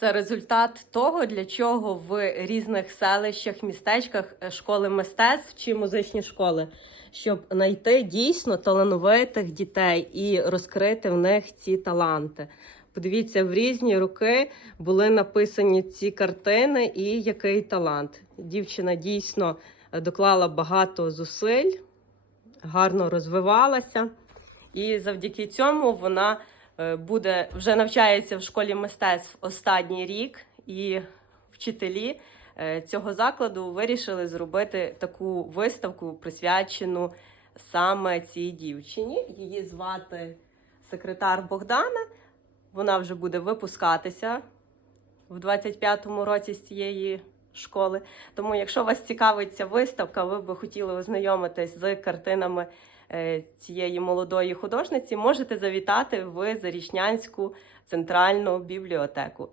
Це результат того, для чого в різних селищах, містечках е, школи мистецтв чи музичні школи, щоб знайти дійсно талановитих дітей і розкрити в них ці таланти. Подивіться, в різні роки були написані ці картини, і який талант. Дівчина дійсно е, доклала багато зусиль, гарно розвивалася, і завдяки цьому вона буде вже навчається в школі мистецтв останній рік, і вчителі е, цього закладу вирішили зробити таку виставку, присвячену саме цій дівчині. Її звати секретар Богдана. Вона вже буде випускатися в 25-му році з цієї школи. Тому, якщо вас цікавить ця виставка, ви би хотіли ознайомитись з картинами е, цієї молодої художниці, можете завітати в Зарічнянську центральну бібліотеку.